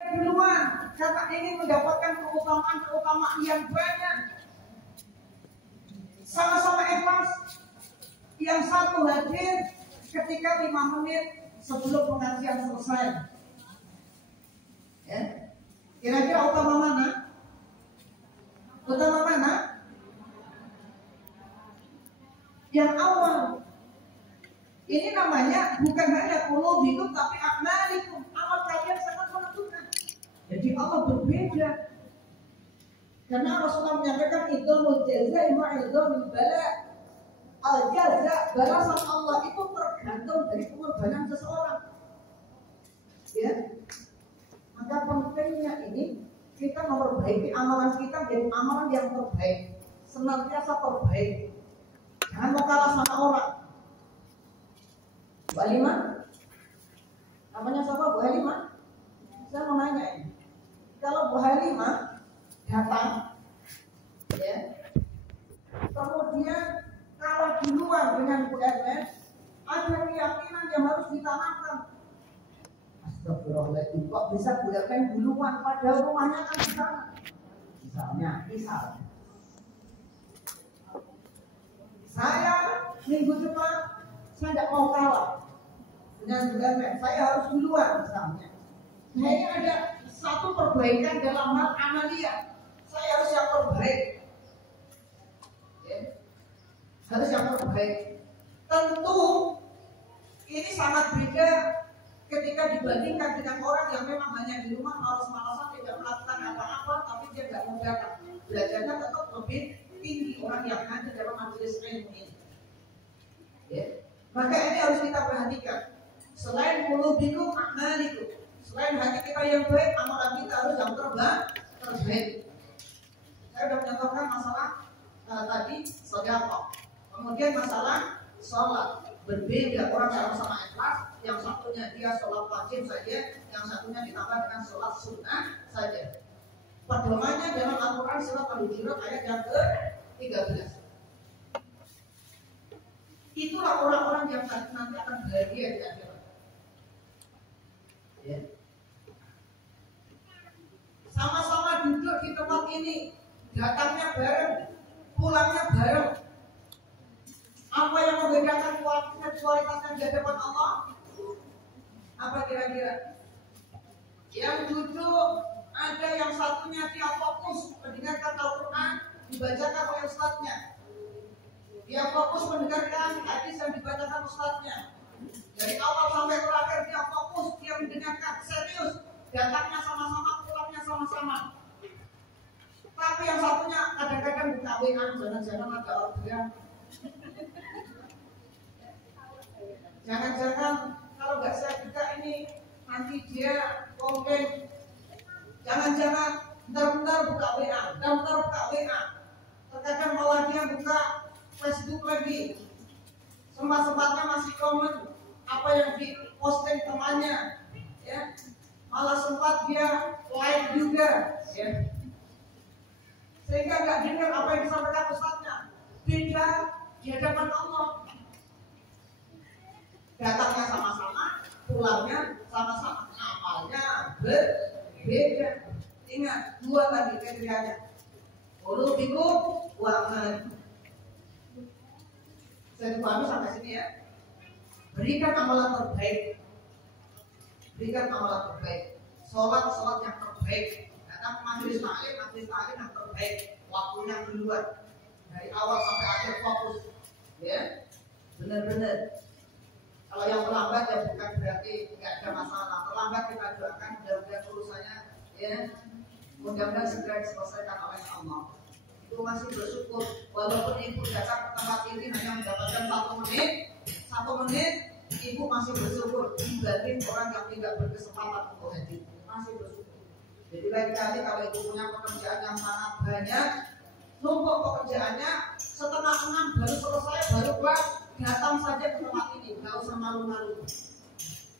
duluan karena ingin mendapatkan keutamaan yang banyak. Sama-sama ikhlas. Yang satu hadir ketika 5 menit sebelum pengajian selesai. Ya. Kira-kira utama mana? Utama mana? Yang awal. Ini namanya bukan hanya qulubikum tapi a'malikum. Amal kalian sangat menentukan. Jadi Allah berbeda. Karena Rasulullah menyampaikan idhamul jazaa'i ma'idhamil bala'. Al-jaza, balasan Allah itu tergantung dari pengorbanan seseorang. Ya. Maka pentingnya ini kita memperbaiki amalan kita jadi amalan yang terbaik, senantiasa terbaik. Jangan mau kalah sama orang. Bu Halimah, namanya siapa Bu Halimah? Saya mau nanya ini. Kalau Bu Halimah datang, ya, kemudian kalah duluan dengan Bu Ernest, ada keyakinan yang harus ditanamkan. Astagfirullahaladzim, kok bisa Bu Ernest duluan padahal rumahnya kan di sana. Misalnya. Saya minggu depan saya tidak mau kalah dengan Bu Ernest, saya harus duluan misalnya. Nah ini ada satu perbaikan dalam hal amalia. Saya harus yang terbaik. Harus yang terbaik. Tentu ini sangat beda ketika dibandingkan dengan orang yang memang hanya di rumah malas-malasan tidak melakukan apa-apa tapi dia tidak mau datang. Belajarnya tetap lebih tinggi orang yang ada dalam majelis ilmu ini. Ya. Maka ini harus kita perhatikan. Selain qulubikum a'malikum, selain hati kita yang baik, amalan kita harus yang terbaik. Saya sudah mencontohkan masalah tadi sedekah. Kemudian masalah sholat, berbeda orang sama-sama ikhlas. Yang satunya dia sholat wajib saja, yang satunya ditambah dengan sholat sunnah saja. Pedomannya dalam Al-Quran surat Al-Hujurat ayat yang ke-13. Itulah orang-orang yang nanti akan bahagia di akhirat. Ya. Sama-sama duduk di tempat ini, datangnya bareng, pulangnya bareng. Apa yang membedakan kualitasnya di hadapan Allah? Apa kira-kira? Yang duduk ada yang satunya dia fokus mendengarkan Al-Quran dibacakan oleh ustadznya. Dia fokus mendengarkan hadis yang dibacakan ustadznya. Dari awal sampai terakhir dia fokus, dia mendengarkan serius. Datangnya sama-sama, pulangnya sama-sama. Tapi yang satunya kadang-kadang buka WA, jangan-jangan ada orderan. Jangan-jangan kalau nggak saya buka ini nanti dia komplain. Jangan-jangan bentar-bentar buka WA, bentar-bentar buka WA. Terkadang malah dia buka Facebook lagi. Sempat-sempatnya masih komen apa yang diposting temannya, ya. Malah sempat dia like juga, ya. Sehingga nggak dengar apa yang disampaikan ustadznya. Beda di hadapan Allah. Datangnya sama-sama, pulangnya sama-sama, amalnya berbeda. Ingat dua tadi kriterianya. Qulubikum wa a'malikum. Saya dipahami sampai sini ya. Berikan amalan terbaik. Berikan amalan terbaik. Sholat yang terbaik. Datang majelis taklim yang terbaik. Waktunya duluan. Dari awal sampai akhir fokus. Ya, benar-benar. Kalau yang terlambat ya bukan berarti nggak ada masalah. Terlambat kita doakan mudah-mudahan urusannya ya mudah-mudahan segera diselesaikan oleh Allah. Itu masih bersyukur walaupun ibu datang ke tempat ini hanya mendapatkan 1 menit, ibu masih bersyukur dibanding orang yang tidak berkesempatan untuk hadir. Masih bersyukur. Jadi lain kali kalau ibu punya pekerjaan yang sangat banyak, numpuk pekerjaannya, 5:30 baru selesai, baru kelar, datang saja ke tempat ini, nggak usah malu-malu.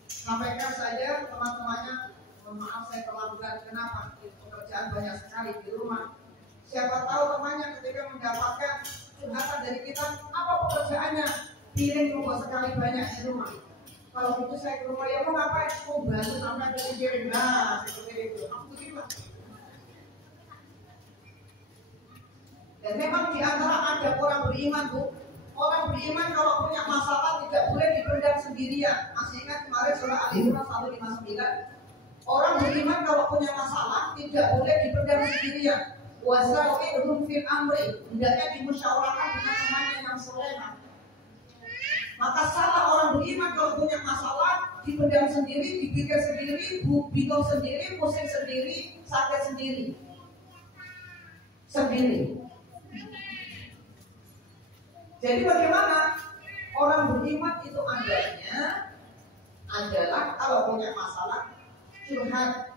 Sampaikan saja teman-temannya, mohon maaf saya terlambat. Kenapa? Pekerjaan banyak sekali di rumah. Siapa tahu temannya ketika mendapatkan curhatan dari kita, apa pekerjaannya? Piring lupa sekali banyak di rumah. Kalau gitu saya ke rumah, ya mau ngapain? Mau bantu sampai dari piring. Nah, seperti itu. Dan memang di antara ada orang beriman Bu, orang beriman kalau punya masalah tidak boleh dipendam sendirian. Masih ingat kemarin surah Al-Imran 159? Orang beriman kalau punya masalah tidak boleh dipendam sendirian. Wasa'idhum fil amri, hendaknya dimusyawarahkan dengan temannya yang soleha. Maka salah orang beriman kalau punya masalah dipendam sendiri, dipikir sendiri, bingung sendiri, pusing sendiri, sakit sendiri. Jadi bagaimana? Orang beriman itu adanya adalah kalau punya masalah curhat,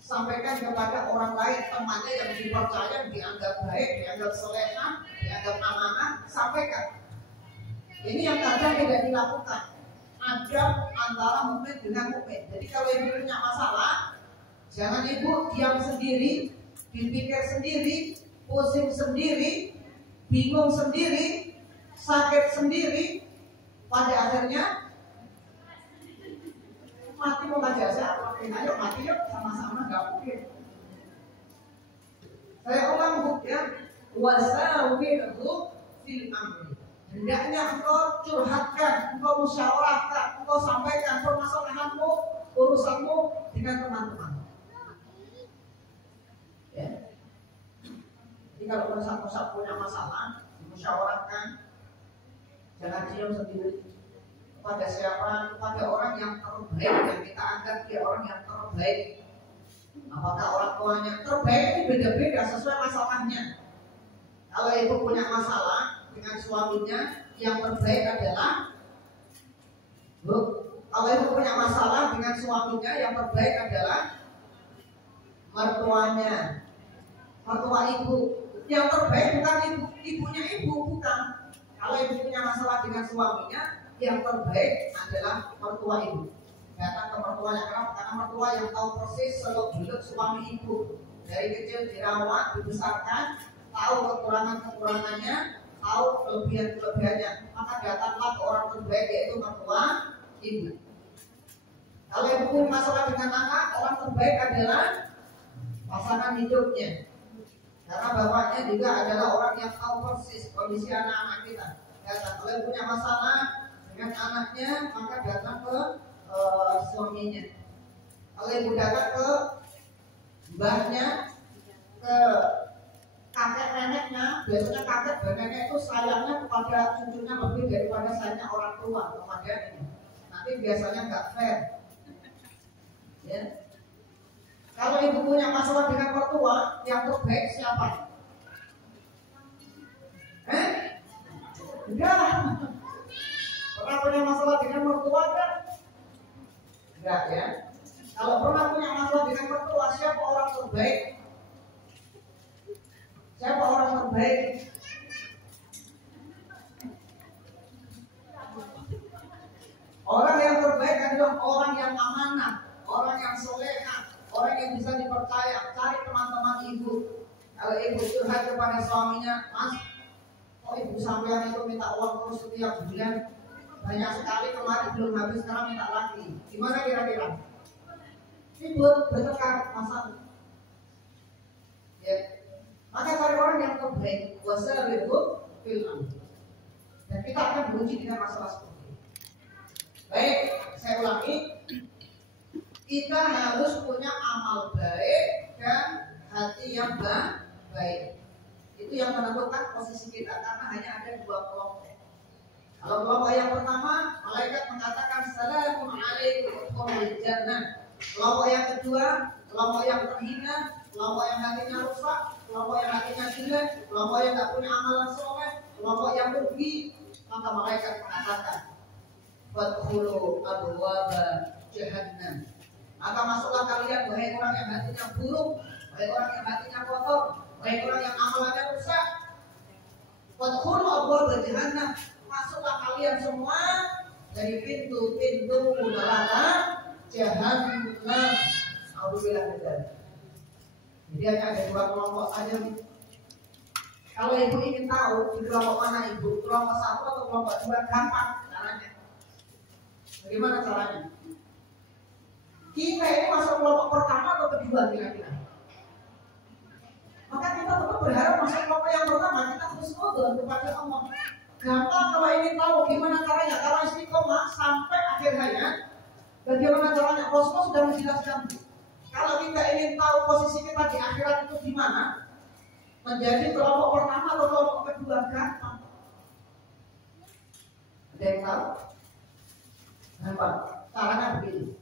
sampaikan kepada orang lain, temannya yang dipercaya, dianggap baik, dianggap soleha, dianggap amanah, sampaikan. Ini yang kadang tidak dilakukan. Adab antara mukmin dengan mukmin. Jadi kalau ibu punya masalah, jangan ibu diam sendiri, dipikir sendiri, pusing sendiri, bingung sendiri, sakit sendiri, pada akhirnya mati mau ngajak siapa? Ayo mati yuk sama-sama, nggak mungkin. Saya ulang Bu ya, wasawirhu fil amri. Hendaknya engkau curhatkan, engkau musyawarahkan, engkau sampaikan permasalahanmu, urusanmu dengan teman-teman. Ya. Jadi kalau Ustaz punya masalah, musyawarahkan, jangan diam sendiri. Kepada siapa? Kepada orang yang terbaik, yang kita anggap dia orang yang terbaik. Apakah orang tuanya terbaik itu beda-beda sesuai masalahnya. Kalau ibu punya masalah dengan suaminya, yang terbaik adalah kalau ibu punya masalah dengan suaminya, yang terbaik adalah mertuanya, mertua ibu. Yang terbaik bukan ibunya ibu, bukan. Kalau ibu punya masalah dengan suaminya, yang terbaik adalah mertua ibu. Datang ke mertuanya, karena mertua yang tahu persis seluk-beluk suami ibu. Dari kecil dirawat, dibesarkan, tahu kekurangan-kekurangannya, tahu kelebihan-kelebihannya. Maka datanglah ke orang terbaik, yaitu mertua ibu. Kalau ibu punya masalah dengan anak, orang terbaik adalah pasangan hidupnya. Karena bapaknya juga adalah orang yang tahu persis kondisi anak-anak kita. Kalau ibu punya masalah dengan anaknya, maka datang ke suaminya. Kalau ibu datang ke mbahnya, ke kakek neneknya, biasanya kakek dan nenek itu sayangnya kepada cucunya lebih daripada sayangnya orang tua kepada ini. Nanti biasanya nggak fair. Ya. Kalau ibu punya masalah dengan mertua, yang terbaik siapa? Enggak. Pernah punya masalah dengan mertua kan? Enggak ya. Kalau pernah punya masalah dengan mertua, siapa orang terbaik? Siapa orang terbaik? Orang yang terbaik adalah orang yang amanah, orang yang solehah, orang yang bisa dipercaya. Cari teman-teman ibu. Kalau ibu curhat kepada suaminya, Mas, kok ibu sampean itu minta uang terus setiap bulan? Banyak sekali, kemarin belum habis, sekarang minta lagi. Gimana kira-kira? Ibu bertengkar masalah. Ya. Maka cari orang yang terbaik. Wasa'idhum fil amri. Dan kita akan beruji dengan masalah seperti ini. Baik, saya ulangi. Kita harus punya amal baik dan hati yang baik. Itu yang menentukan posisi kita, karena hanya ada dua kelompok. Kalau kelompok yang pertama, malaikat mengatakan Assalamualaikum warahmatullahi wabarakatuh. Kelompok yang kedua, kelompok yang terhina, kelompok yang hatinya rusak, kelompok yang hatinya jelek, kelompok yang tidak punya amalan soleh, kelompok yang rugi. Maka malaikat mengatakan Fadkhulu abwaaba jahannam. Maka masuklah kalian, wahai orang yang hatinya buruk, wahai orang yang hatinya kotor, wahai orang yang amalannya rusak. Fadkhulu abwaaba jahannam. Masuklah kalian semua dari pintu-pintu neraka jahannam. Alhamdulillah. Jadi hanya ada dua kelompok saja. Kalau ibu ingin tahu di kelompok mana ibu, kelompok satu atau kelompok dua, gampang caranya. Bagaimana caranya? Kita ini masuk kelompok pertama atau kedua kira-kira? Maka kita tetap berharap masuk kelompok yang pertama. husnuzon kepada Allah. Gampang kalau ingin tahu gimana caranya, kalau istiqomah sampai akhir hayat, bagaimana caranya? Rasulullah sudah menjelaskan. Kalau kita ingin tahu posisi kita di akhirat itu di mana, menjadi kelompok pertama atau kelompok kedua, gampang. Ada yang tahu? Gampang. Caranya begini.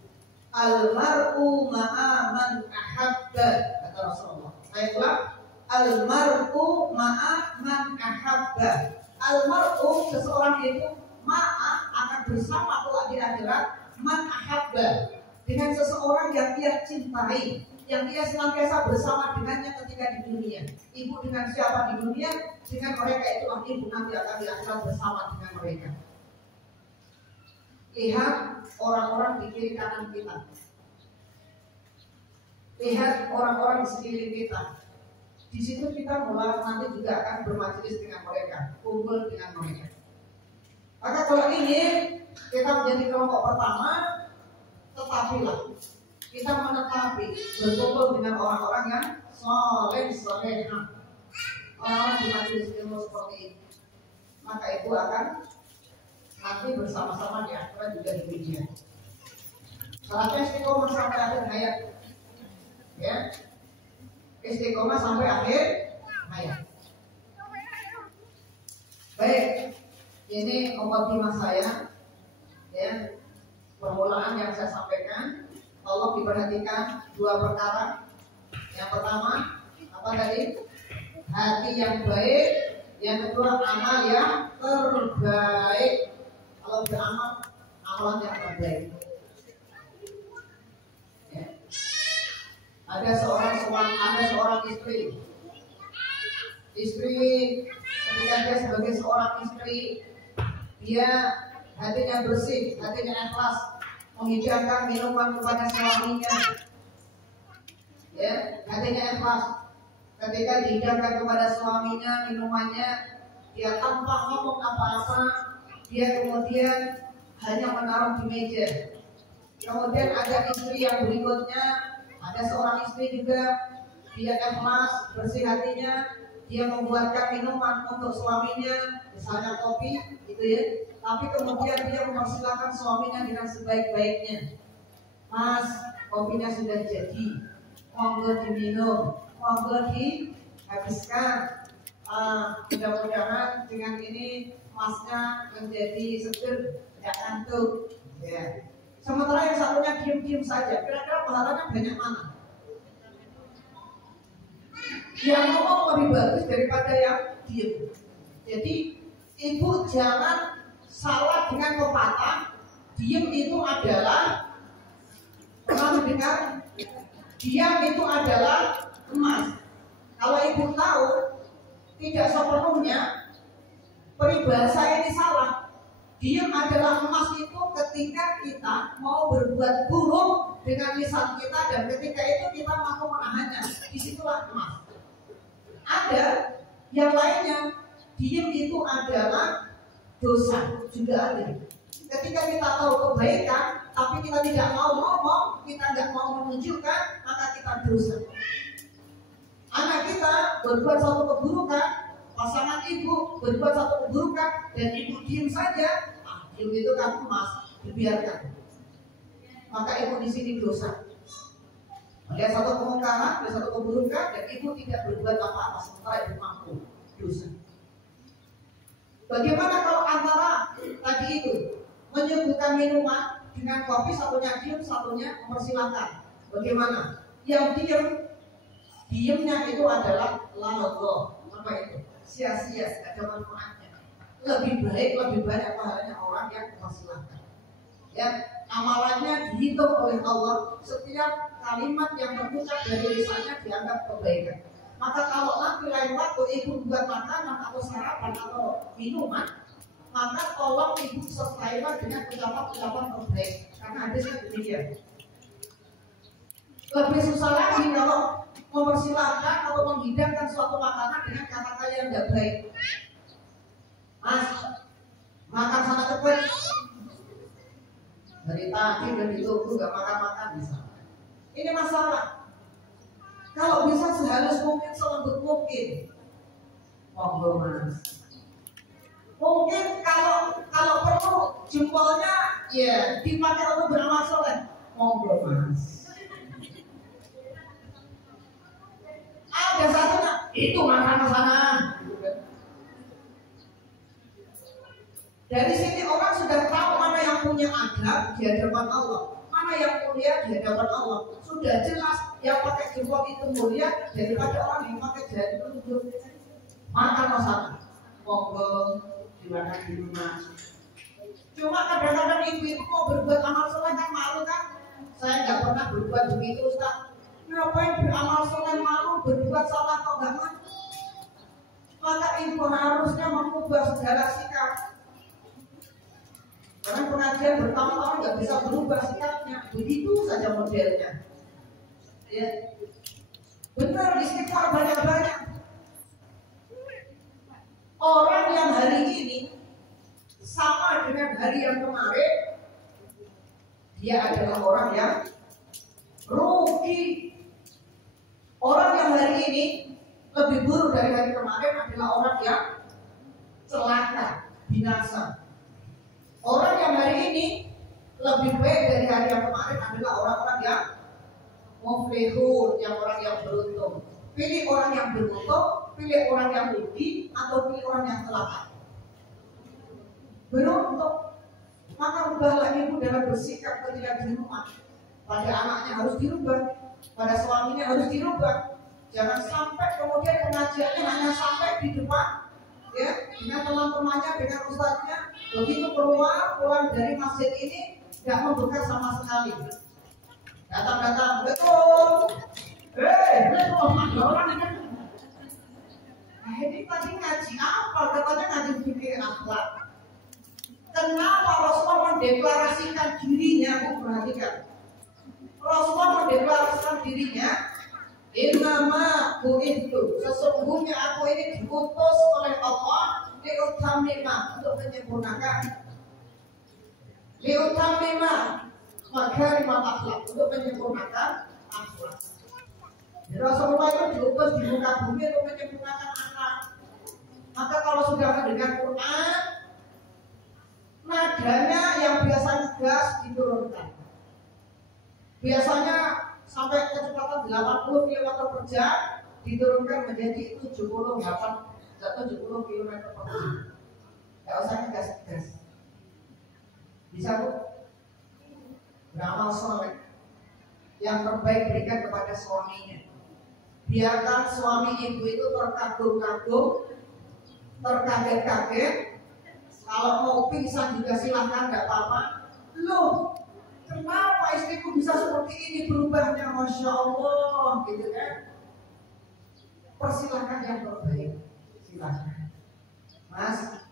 Almar'u ma'a man ahabba, kata Rasulullah. Saya ulang. Almar'u ma'a man ahabba. Almar'u, seseorang itu ma'a, akan bersama kelak di akhirat, man ahabba, dengan seseorang yang dia cintai, yang dia senantiasa bersama dengannya ketika di dunia. Ibu dengan siapa di dunia? Dengan mereka itulah ibu nanti akan di akhirat bersama dengan mereka. Lihat orang-orang di kiri kanan kita. Lihat orang-orang di sekeliling kita. Di situ kita mulai nanti juga akan bermajelis dengan mereka, kumpul dengan mereka. Maka kalau ini kita menjadi kelompok pertama, tetapilah kita menetapi berkumpul dengan orang-orang yang solehah, orang-orang di majelis ilmu seperti ini. Maka itu akan nanti bersama-sama di akhirat juga demikian. Syaratnya istiqomah sampai akhir hayat, ya, istiqomah sampai akhir hayat. Baik, ini mukadimah saya, ya, permulaan yang saya sampaikan. Tolong diperhatikan dua perkara. Yang pertama, apa tadi? Hati yang baik. Yang kedua, amal yang terbaik. Kalau beramal, amalan yang terbaik. Ya. Ada seorang istri. Istri, ketika dia sebagai seorang istri, dia hatinya bersih, hatinya ikhlas, menghidangkan minuman kepada suaminya. Ya, hatinya ikhlas. Ketika dihidangkan kepada suaminya minumannya, dia tanpa ngomong apa-apa, dia kemudian hanya menaruh di meja. Kemudian ada istri yang berikutnya, ada seorang istri juga, dia ikhlas, bersih hatinya, dia membuatkan minuman untuk suaminya, misalnya kopi, gitu ya. Tapi kemudian dia mempersilahkan suaminya dengan sebaik-baiknya. Mas, kopinya sudah jadi, monggo diminum, monggo dihabiskan. Mudah-mudahan dengan ini masnya menjadi seger, tidak ngantuk. Ya. Sementara yang satunya diam-diam saja. Kira-kira pahalanya banyak mana? Yang ngomong lebih bagus daripada yang diam. Jadi ibu jangan salah dengan pepatah diam itu adalah, pernah mendengar? Diam itu adalah emas. Kalau ibu tahu tidak sepenuhnya peribahasa ini salah. Diam adalah emas itu ketika kita mau berbuat buruk dengan lisan kita, dan ketika itu kita mampu menahannya, disitulah emas. Ada yang lainnya, diam itu adalah dosa, juga ada. Ketika kita tahu kebaikan tapi kita tidak mau ngomong, kita tidak mau menunjukkan, maka kita dosa. Anak kita berbuat satu keburukan, pasangan ibu berbuat satu keburukan, dan ibu diam saja, diam itu kan emas, dibiarkan. Maka ibu di sini dosa. Melihat satu kemungkaran, melihat satu keburukan, dan ibu tidak berbuat apa-apa, sementara ibu mampu, dosa. Bagaimana kalau antara tadi itu menyebutkan minuman dengan kopi, satunya diam, satunya mempersilahkan? Bagaimana? Yang diamnya itu adalah lalAllah, apa itu? Sia-sia, ada manfaatnya. Lebih baik, lebih banyak pahalanya orang yang mempersilahkan. Ya, amalannya dihitung oleh Allah. Setiap kalimat yang terucap dari lisannya dianggap kebaikan. Maka kalau nanti lain waktu ibu buat makanan atau sarapan atau minuman, maka tolong ibu sertailah dengan ucapan-ucapan terbaik. Karena hadisnya demikian. Lebih susah lagi kalau mempersilahkan atau menghidangkan suatu makanan dengan kata-kata yang tidak baik. Mas, makan sana cepet. Dari tadi dan ditunggu gak makan-makan bisa. Ini masalah. Kalau bisa sehalus mungkin, selembut mungkin. Monggo Mas. Mungkin kalau perlu jempolnya ya dipakai untuk beramal soleh. Monggo Mas. Ada satunya itu makan sana. Dari sini orang sudah tahu mana yang punya adab di hadapan Allah, mana yang mulia di hadapan Allah. Sudah jelas yang pakai jempol itu mulia daripada orang yang pakai jari telunjuk. Makan sana. Monggo dimakan di rumah. Cuma kadang-kadang ibu-ibu mau berbuat amal soleh kan malu kan? Saya nggak pernah berbuat begitu Ustaz. Ngapain beramal soleh malu, berbuat salah kok nggak mampu? Maka ibu harusnya mengubah segala sikap. Karena pengajian bertahun-tahun nggak bisa berubah sikapnya, begitu saja modelnya. Ya, benar istighfar banyak-banyak. Orang yang hari ini sama dengan hari yang kemarin, dia adalah orang yang rugi. Orang yang hari ini lebih buruk dari hari kemarin adalah orang yang celaka, binasa. Orang yang hari ini lebih baik dari hari yang kemarin adalah orang-orang yang muflihun, yang orang yang beruntung. Pilih orang yang beruntung, pilih orang yang rugi, atau pilih orang yang celaka. Beruntung. Maka ubahlah ibu dalam bersikap ketika di rumah. Pada anaknya harus dirubah, pada suaminya harus dirubah. Jangan sampai kemudian pengajiannya hanya sampai di depan, ya, dengan teman-temannya, dengan ustadznya. Begitu pulang dari masjid ini nggak membekas sama sekali. Datang, betul. Betul, orang ini. Ini tadi ngaji apa? Katanya ngaji fikih akhlak. Kenapa Rasulullah mendeklarasikan dirinya? Perhatikan. Rasulullah mendeklarasikan dirinya, Innama bu'ithu, sesungguhnya aku ini diutus oleh Allah liutamima, untuk menyempurnakan, liutamima makarimal akhlak, untuk menyempurnakan akhlak. Rasulullah itu diutus di muka bumi untuk menyempurnakan akhlak. Maka kalau sudah mendengar Quran, nadanya yang biasanya gas diturunkan. Biasanya sampai kecepatan 80 km per jam diturunkan menjadi 70 km per jam. Gak usah gas. Bisa Bu? Beramal soleh. Yang terbaik berikan kepada suaminya. Biarkan suami ibu itu terkagum-kagum, terkaget-kaget. Kalau mau pingsan juga silahkan, gak apa-apa. Loh, kenapa istriku bisa seperti ini berubahnya? Masya Allah, gitu kan? Persilahkan yang terbaik, silahkan. Mas,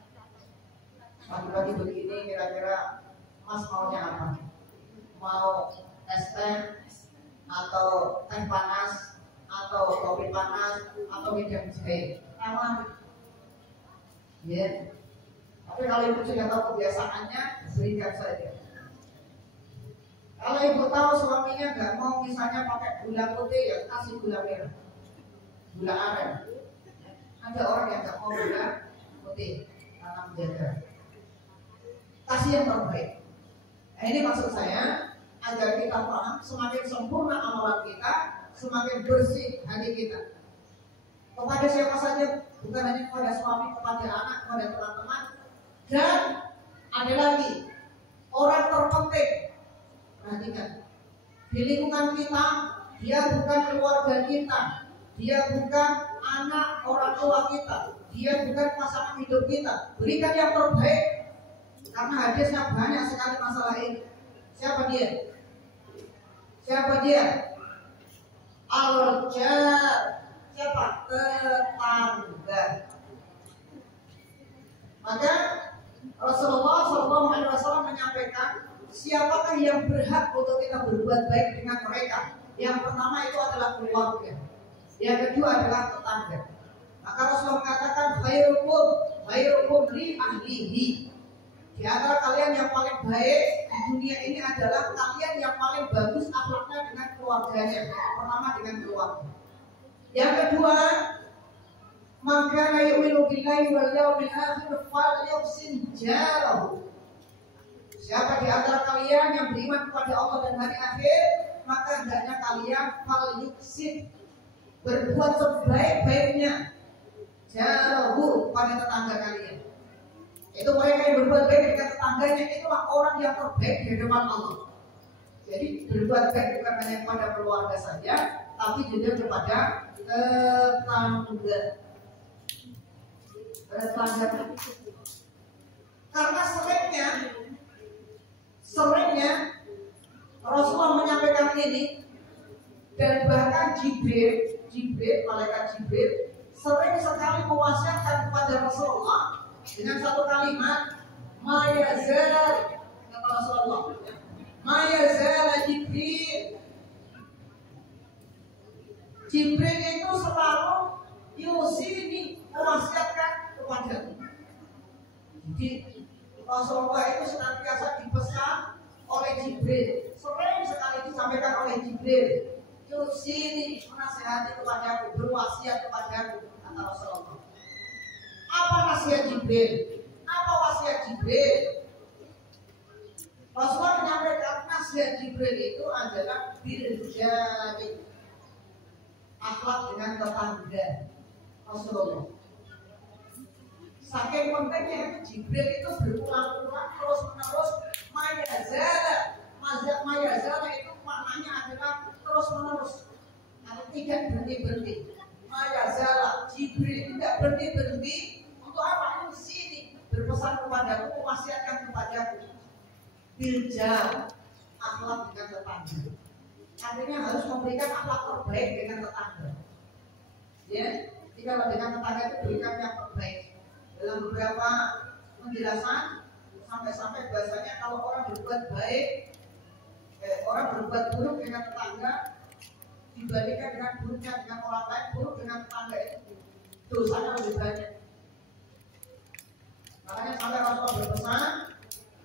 pagi-pagi begini kira-kira Mas maunya apa? Mau es teh atau teh panas atau kopi panas atau minum jahe? Sama, ya. Tapi kalau ibu sudah tahu kebiasaannya, berikan saja. Kalau ibu tahu suaminya nggak mau misalnya pakai gula putih, ya kasih gula merah, gula aren. Ada orang yang nggak mau gula putih karena menjaga. Kasih yang terbaik. Nah, ini maksud saya agar kita paham, semakin sempurna amalan kita, semakin bersih hati kita. Kepada siapa saja, bukan hanya kepada suami, kepada anak, kepada teman-teman. Dan ada lagi orang terpenting. Perhatikan, di lingkungan kita, dia bukan keluarga kita, dia bukan anak orang tua kita, dia bukan pasangan hidup kita. Berikan yang terbaik, karena hadisnya banyak sekali masalah ini. Siapa dia? Siapa dia? Al-jar. Siapa? Tetangga. Maka Rasulullah SAW menyampaikan, siapakah yang berhak untuk kita berbuat baik dengan mereka? Yang pertama itu adalah keluarga. Yang kedua adalah tetangga. Maka Rasulullah mengatakan, khairukum li ahlihi. Di antara kalian yang paling baik di dunia ini adalah kalian yang paling bagus akhlaknya dengan keluarganya. Pertama dengan keluarga. Yang kedua, Maka yu'minu billahi wal yawmil akhir falyuhsin jarahu. Siapa di antara kalian yang beriman kepada Allah dan hari akhir, maka hendaknya kalian falyuhsin, berbuat sebaik-baiknya jarahu pada tetangga kalian. Itu mereka yang berbuat baik dengan tetangganya, itulah orang yang terbaik di depan Allah. Jadi berbuat baik bukan hanya kepada keluarga saja, tapi juga kepada tetangga. Karena seringnya Rasulullah menyampaikan ini, dan bahkan Jibril, malaikat Jibril sering sekali mewasiatkan kepada Rasulullah dengan satu kalimat, ma yazal, kata Rasulullah, ma yazal Jibril. Jibril itu selalu yusini, mewasiatkan kepadamu. Jadi Rasulullah itu senantiasa dipesan oleh Jibril, sering sekali disampaikan oleh Jibril, yusini, menasihati kepadaku, berwasiat kepadaku, kata Rasulullah. Apa nasihat Jibril? Apa wasiat Jibril? Rasulullah menyampaikan nasihat Jibril itu adalah biljari, akhlak dengan tetangga. Rasulullah saking pentingnya Jibril itu berulang-ulang terus-menerus mayazala itu maknanya adalah terus-menerus atau tidak berhenti-berhenti. Mayazala, Jibril tidak berhenti-berhenti untuk apa? Di sini berpesan kepadaku, mewasiatkan kepadaku biljal, akhlak dengan tetangga. Artinya harus memberikan akhlak terbaik dengan tetangga. Ya, jika dengan tetangga itu berikan yang terbaik. Dalam beberapa penjelasan sampai-sampai bahasanya kalau orang berbuat baik, orang berbuat buruk dengan tetangga dibandingkan dengan buruknya dengan orang lain, buruk dengan tetangga itu dosanya lebih banyak. Makanya sampai Rasulullah berpesan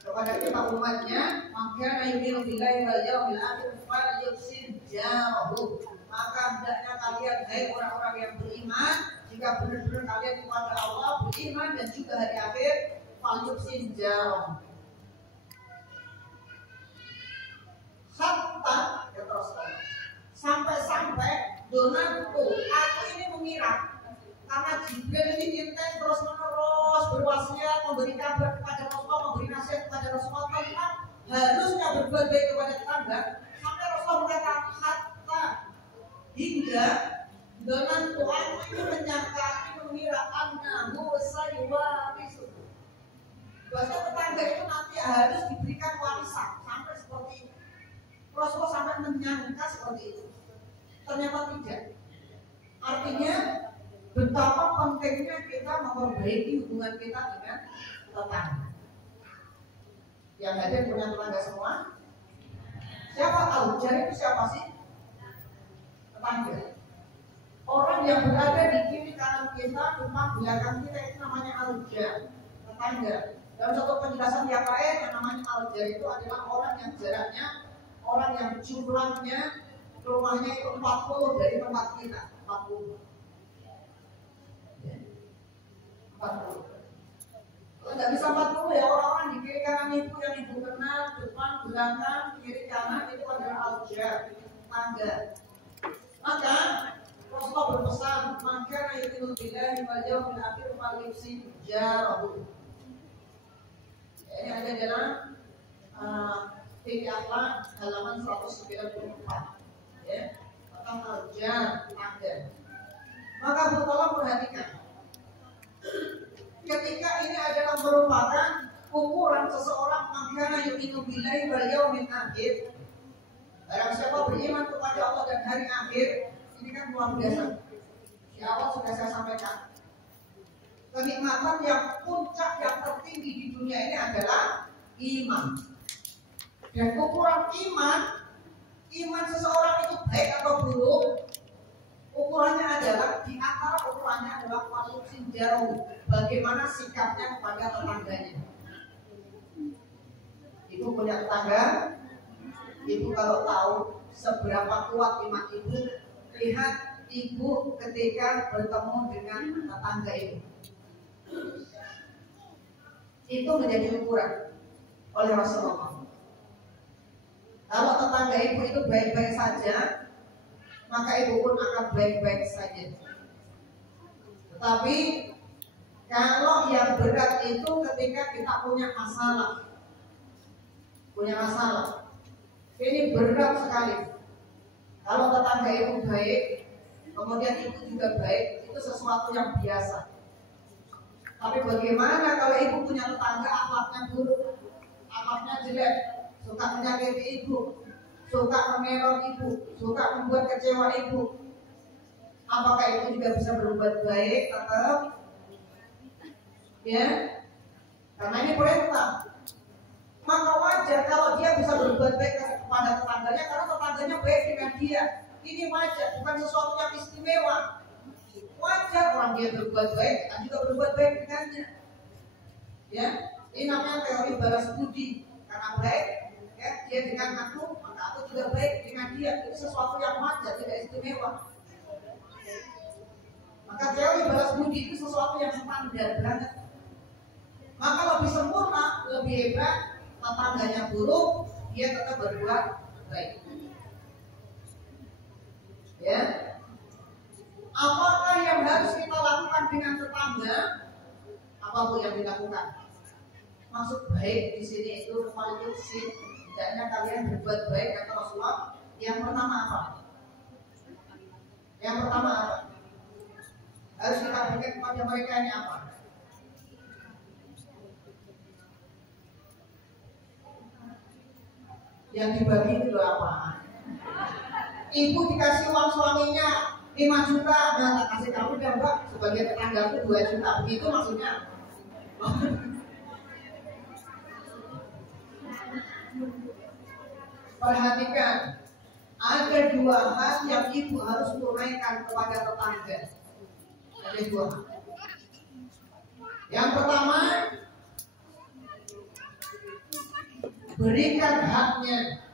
kepada kita umatnya, maka yu'minu billahi wal yawmil akhir falyuhsin jarahu. Maka hendaknya kalian, hai orang-orang yang beriman, jika benar-benar kalian kepada Allah beriman dan juga hari akhir, falyuhsin jarahu. Hatta, ya terus sampai donanku, aku ini mengira, karena Jibril ini intens terus-menerus berwasiat, memberi kabar kepada Rasulullah, memberi nasihat kepada Rasulullah tentang harusnya berbuat baik kepada tetangga. Sampai Rasulullah berkata hatta, hingga donanku, aku ini menyangka, mengira annahu sayuwarisu, bahwa tetangga itu nanti harus diberikan warisan. Sampai seperti itu Rasulullah sampai menyangka seperti itu. Ternyata tidak. Artinya betapa pentingnya kita memperbaiki hubungan kita dengan tetangga. Yang hadir punya tetangga semua? Siapa tahu? Jadi itu siapa sih? Tetangga. Orang yang berada di kiri kanan kita, depan belakang kita, itu namanya al-jar, tetangga. Dalam satu penjelasan yang lain, yang namanya al-jar itu adalah orang yang jaraknya, orang yang jumlahnya rumahnya itu 40 dari tempat kita, 40. 40. Kalau tidak bisa 40 ya orang-orang di kiri kanan itu yang ibu kenal, depan, belakang, kiri kanan itu adalah al-jar, tetangga. Maka Rasulullah berpesan, maka yu'minu billahi wal yawmil akhir falyuhsin jarahu. Ini ada dalam Fikih Akhlak halaman 194. Ya, tentang al-jar, tetangga. Maka tolong perhatikan, ketika ini adalah merupakan ukuran seseorang maka yu'minu billahi wal yawmil akhir, barang siapa beriman kepada Allah dan hari akhir. Ini kan luar biasa. Di awal sudah saya sampaikan, kenikmatan yang puncak yang tertinggi di dunia ini adalah iman. Dan ukuran iman seseorang itu baik atau buruk, ukurannya adalah, di antara ukurannya adalah falyuhsin jarahu, bagaimana sikapnya kepada tetangganya. Ibu punya tetangga, ibu kalau tahu seberapa kuat iman ibu, lihat ibu ketika bertemu dengan tetangga ibu. Itu menjadi ukuran oleh Rasulullah. Kalau tetangga ibu itu baik-baik saja, maka ibu pun akan baik-baik saja. Tetapi kalau yang berat itu ketika kita punya masalah. Ini berat sekali. Kalau tetangga ibu baik, kemudian ibu juga baik, itu sesuatu yang biasa. Tapi bagaimana kalau ibu punya tetangga akhlaknya buruk, akhlaknya jelek, suka menyakiti ibu, suka meneror ibu, suka membuat kecewa ibu? Apakah ibu juga bisa berbuat baik atau ya? Karena ini perintah. Maka wajar kalau dia bisa berbuat baik kepada tetangganya, karena tetangganya baik dengan dia. Ini wajar, bukan sesuatu yang istimewa. Wajar orang dia berbuat baik, kita juga berbuat baik dengannya. Ya, ini namanya teori balas budi. Karena baik, ya, dia dengan aku, maka aku juga baik dengan dia. Itu sesuatu yang wajar, tidak istimewa. Maka teori balas budi itu sesuatu yang standar banget. Maka lebih sempurna, lebih hebat, tetangganya buruk, dia tetap berbuat baik. Ya, apakah yang harus kita lakukan dengan tetangga? Apapun yang dilakukan. Maksud baik di sini itu paling sih, tidaknya kalian berbuat baik kata Rasulullah. Yang pertama apa? Harus kita berikan kepada mereka ini apa? Yang dibagi itu apa? Ibu dikasih uang suaminya 5 juta, nah tak kasih kamu dan Mbak sebagai tetanggaku 2 juta, begitu maksudnya? Perhatikan, ada 2 hal yang ibu harus tunaikan kepada tetangga. Ada 2 hal. Yang pertama, berikan haknya.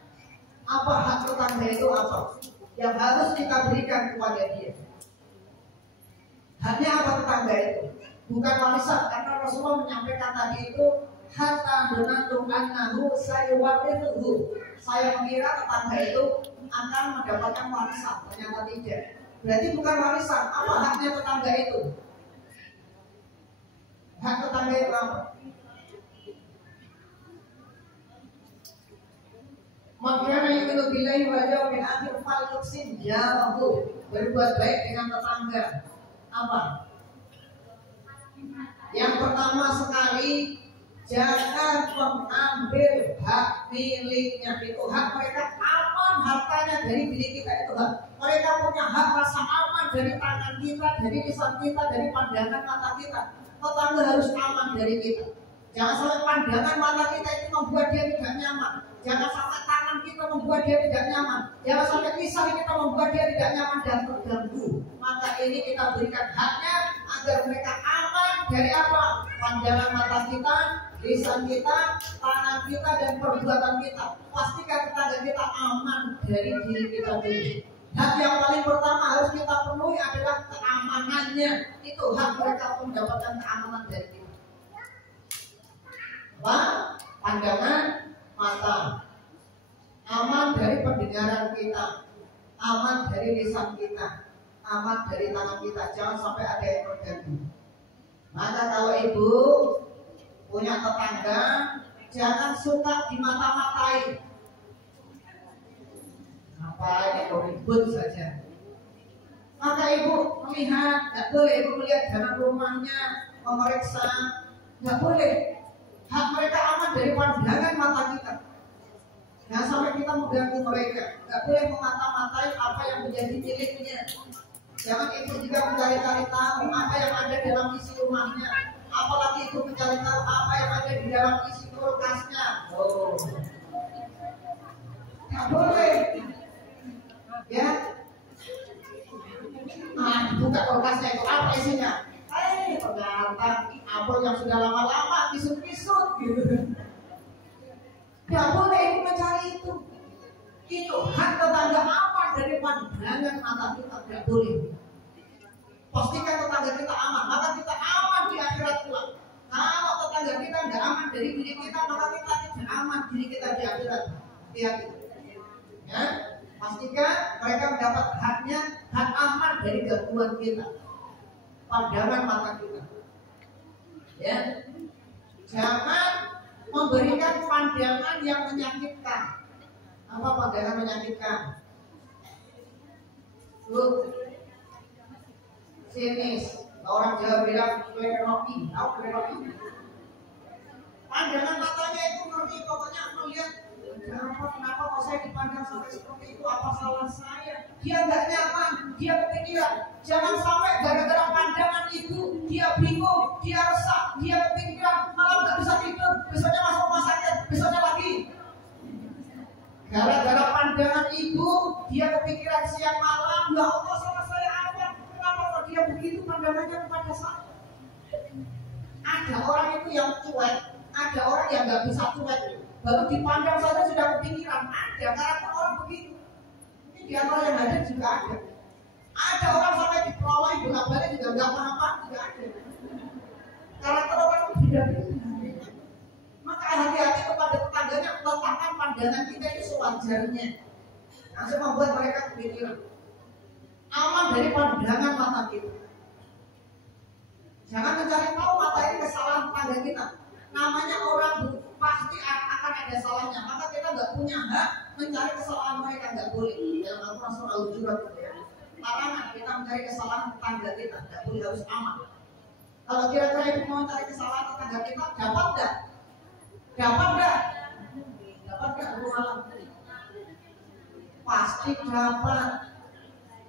Apa hak tetangga itu apa? Yang harus kita berikan kepada dia. Haknya apa tetangga itu? Bukan warisan, karena Rasulullah menyampaikan tadi itu hatta donatum annahu sayuwarithuhu. Saya mengira tetangga itu akan mendapatkan warisan, ternyata tidak. Berarti bukan warisan. Apa haknya tetangga itu? Hak tetangga itu apa? Makanya yu'minu billahi wal yawmil akhir falyuhsin jarahu. Berbuat baik dengan tetangga. Apa? Yang pertama sekali, jangan mengambil hak miliknya. Itu hak mereka, aman hartanya dari diri kita. Itu hak. Mereka punya hak rasa aman dari tangan kita, dari lisan kita, dari pandangan mata kita. Tetangga harus aman dari kita. Jangan sampai pandangan mata kita itu membuat dia tidak nyaman. Jangan sampai tangan kita membuat dia tidak nyaman. Jangan sampai lisan kita membuat dia tidak nyaman dan terganggu. Maka ini kita berikan haknya agar mereka aman dari apa? Pandangan mata kita, lisan kita, tangan kita, dan perbuatan kita. Pastikan tetangga kita aman dari diri kita dulu. Hak yang paling pertama harus kita penuhi adalah keamanannya. Itu hak mereka untuk mendapatkan keamanan dari kita. Apa? Pandangan mata, aman dari pendengaran kita, aman dari lisan kita, aman dari tangan kita. Jangan sampai ada yang terganggu. Maka kalau ibu punya tetangga, jangan suka dimata-matai. Apa ini kok ribut saja? Maka ibu melihat, tidak boleh ibu melihat dalam rumahnya, memeriksa, tidak boleh. Hak mereka aman dari pandangan mata kita. Jangan sampai kita mengganggu mereka. Tidak boleh memata-matai apa yang menjadi miliknya. Jangan ibu juga mencari-cari tahu apa yang ada dalam isi rumahnya. Apalagi ibu mencari tahu apa yang ada di dalam isi kulkasnya. Oh, tidak boleh. Ya, buka kulkasnya itu apa isinya? Ternyata apel yang sudah lama-lama kisut-kisut gitu. Tidak boleh ibu mencari itu. Itu hak tetangga aman dari pandangan mata kita. tidak boleh. Pastikan tetangga kita aman, maka kita aman di akhirat kelak. Kalau tetangga kita nggak aman dari diri kita, maka kita tidak aman diri kita di akhirat. Hati-hati. Ya, pastikan mereka mendapat haknya, hak aman dari gangguan kita, pandangan mata kita. Ya, jangan memberikan pandangan yang menyakitkan. Apa pandangan menyakitkan? Lu sinis, orang Jawa bilang kleroki, tahu kleroki? Pandangan matanya itu ngerti, pokoknya melihat kenapa kok saya dipandang sampai seperti itu, apa salah saya? Dia nggak nyaman, dia kepikiran. Jangan sampai gara-gara pandangan itu dia bingung, dia resah, dia kepikiran, malam nggak bisa tidur, besoknya masuk rumah sakit, besoknya lagi. Gara-gara pandangan ibu, dia kepikiran siang malam, ya Allah salah saya apa? Kenapa kok dia begitu pandangannya kepada saya? Ada orang itu yang cuek, ada orang yang nggak bisa cuek, baru dipandang saja sudah kepikiran. Ada karakter orang begitu. Ini di antara yang hadir juga ada. Ada orang sampai dipelawai bolak-balik juga nggak apa-apa, juga ada. Karakter orang beda-beda. Maka hati-hati kepada tetangganya, letakkan pandangan kita ini sewajarnya. Langsung membuat mereka kepikiran. Aman dari pandangan mata kita. Jangan mencari tahu mata ini kesalahan tetangga kita. Namanya orang pasti akan ada salahnya. Maka kita nggak punya hak mencari kesalahan mereka, nggak boleh. Dalam Al-Quran surah Al-Hujurat ya. Larangan kita mencari kesalahan tetangga kita, nggak boleh, harus aman. Kalau kira-kira ibu mau mencari kesalahan tetangga kita, dapat nggak? Dapat nggak? Dapat nggak malam? Pasti dapat.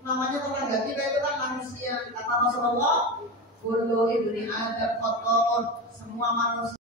Namanya tetangga kita itu kan manusia. Kata Rasulullah, kullu ibni Adam khata'un, semua manusia